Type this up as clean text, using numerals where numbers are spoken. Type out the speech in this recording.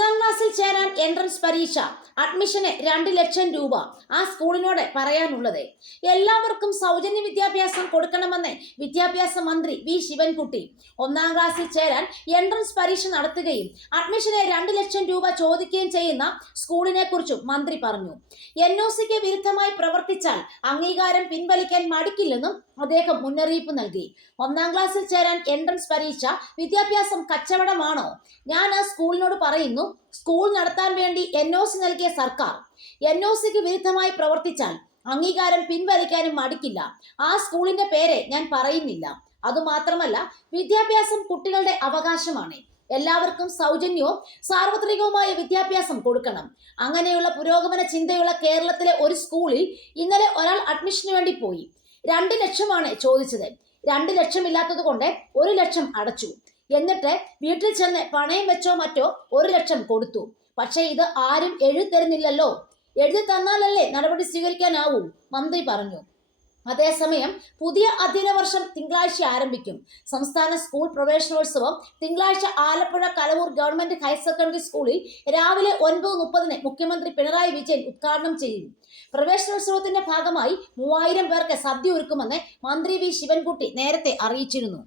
ഒന്നാം ക്ലാസ്സിൽ ചേരാൻ എൻട്രൻസ് പരീക്ഷ, അഡ്മിഷന് 2 ലക്ഷം രൂപ. ആ സ്കൂളിനോട് പറയാനുള്ളത്, എല്ലാവർക്കും സൗജന്യ വിദ്യാഭ്യാസം കൊടുക്കണമെന്ന് വിദ്യാഭ്യാസ മന്ത്രി വി ശിവൻകുട്ടി ഒന്നാം ക്ലാസ്സിൽ ചേരാൻ എൻട്രൻസ് പരീക്ഷ നടത്തുകയും അഡ്മിഷന് 2 ലക്ഷം രൂപ ചോദിക്കുകയും ചെയ്യുന്ന സ്കൂളിനെ കുറിച്ചും മന്ത്രി പറഞ്ഞു. NOCക്ക് വിരുദ്ധമായി പ്രവർത്തിച്ചാൽ അംഗീകാരം പിൻവലിക്കാൻ മടിക്കില്ലെന്നും അദ്ദേഹം മുന്നറിയിപ്പ് നൽകി. ഒന്നാം ക്ലാസ്സിൽ ചേരാൻ എൻട്രൻസ് പരീക്ഷ വിദ്യാഭ്യാസം കച്ചവടമാണോ? ഞാൻ ആ സ്കൂളിനോട് പറയുന്നു, സ്കൂൾ നടത്താൻ വേണ്ടി NOC നൽകിയ സർക്കാർ NOCക്ക് വിരുദ്ധമായി പ്രവർത്തിച്ചാൽ അംഗീകാരം പിൻവലിക്കാനും മടിക്കില്ല. ആ സ്കൂളിന്റെ പേര് ഞാൻ പറയുന്നില്ല. അതുമാത്രമല്ല, വിദ്യാഭ്യാസം കുട്ടികളുടെ അവകാശമാണ്. എല്ലാവർക്കും സൗജന്യവും സാർവത്രികവുമായ വിദ്യാഭ്യാസം കൊടുക്കണം. അങ്ങനെയുള്ള പുരോഗമന ചിന്തയുള്ള കേരളത്തിലെ ഒരു സ്കൂളിൽ ഇന്നലെ ഒരാൾ അഡ്മിഷന് വേണ്ടി പോയി. 2 ലക്ഷമാണ് ചോദിച്ചത്. 2 ലക്ഷം ഇല്ലാത്തത് കൊണ്ട് 1 ലക്ഷം അടച്ചു. എന്നിട്ട് വീട്ടിൽ ചെന്ന് പണയം വെച്ചോ മറ്റോ 1 ലക്ഷം കൊടുത്തു. പക്ഷെ ഇത് ആരും എഴുതി തരുന്നില്ലല്ലോ. എഴുതി തന്നാലല്ലേ നടപടി സ്വീകരിക്കാനാവൂ, മന്ത്രി പറഞ്ഞു. അതേസമയം പുതിയ അധ്യയന വർഷം തിങ്കളാഴ്ച ആരംഭിക്കും. സംസ്ഥാന സ്കൂൾ പ്രവേശനോത്സവം തിങ്കളാഴ്ച Alappuzha Kalavoor government higher secondary സ്കൂളിൽ രാവിലെ 9:30 മുഖ്യമന്ത്രി പിണറായി വിജയൻ ഉദ്ഘാടനം ചെയ്യും. പ്രവേശനോത്സവത്തിന്റെ ഭാഗമായി 3000 പേർക്ക് സദ്യ ഒരുക്കുമെന്ന് മന്ത്രി വി ശിവൻകുട്ടി നേരത്തെ അറിയിച്ചിരുന്നു.